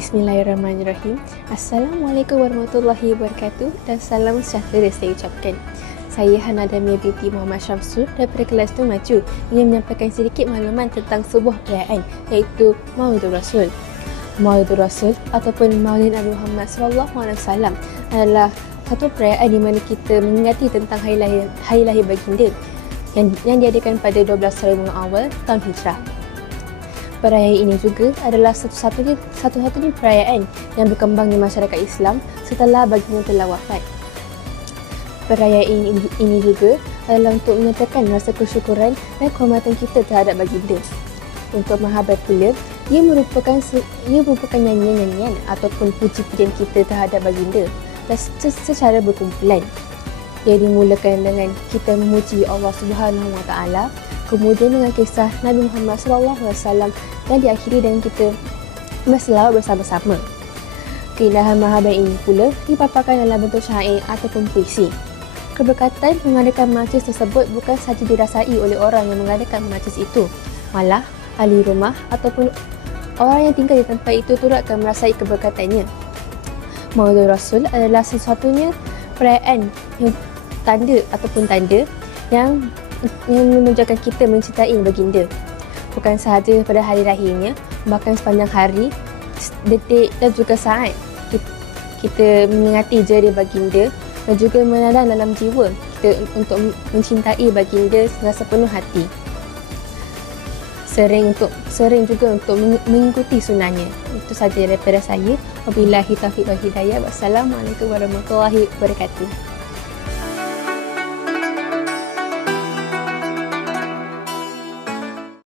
Bismillahirrahmanirrahim. Assalamualaikum warahmatullahi wabarakatuh dan salam sejahtera saya ucapkan. Saya Hana Damia binti Muhammad Syamsul daripada kelas tu maju ingin menyampaikan sedikit makluman tentang sebuah perayaan iaitu Maulidur Rasul. Maulidur Rasul ataupun Maulid Nabi Muhammad SAW adalah satu perayaan di mana kita mengingati tentang hari lahir baginda yang diadakan pada 12 Rabiul Awal tahun Hijrah. Perayaan ini juga adalah satu-satunya perayaan yang berkembang di masyarakat Islam setelah baginda telah wafat. Perayaan ini juga adalah untuk menyatakan rasa kesyukuran dan kehormatan kita terhadap baginda. Untuk mahabat pula, ia merupakan nyanyian-nyanyian ataupun puji-pujian kita terhadap baginda secara berkumpulan. Ia dimulakan dengan kita memuji Allah Subhanahu Wa Taala, kemudian dengan kisah Nabi Muhammad SAW dan diakhiri dengan kita berselawat bersama-sama. Keindahan mahabbah ini pula dipaparkan dalam bentuk syair ataupun puisi. Keberkatan mengadakan majlis tersebut bukan sahaja dirasai oleh orang yang mengadakan majlis itu, malah ahli rumah ataupun orang yang tinggal di tempat itu turut akan merasai keberkatannya. Maulidur Rasul adalah satu-satunya perayaan tanda yang menunjukkan kita mencintai baginda. Bukan sahaja pada hari lahirnya, bahkan sepanjang hari, detik dan juga saat kita mengingati jari baginda dan juga menanam dalam jiwa kita untuk mencintai baginda dengan sepenuh hati. Sering juga untuk mengikuti sunnahnya. Itu sahaja daripada saya. Wabillahi taufiq wal hidayah. Wassalamualaikum warahmatullahi wabarakatuh.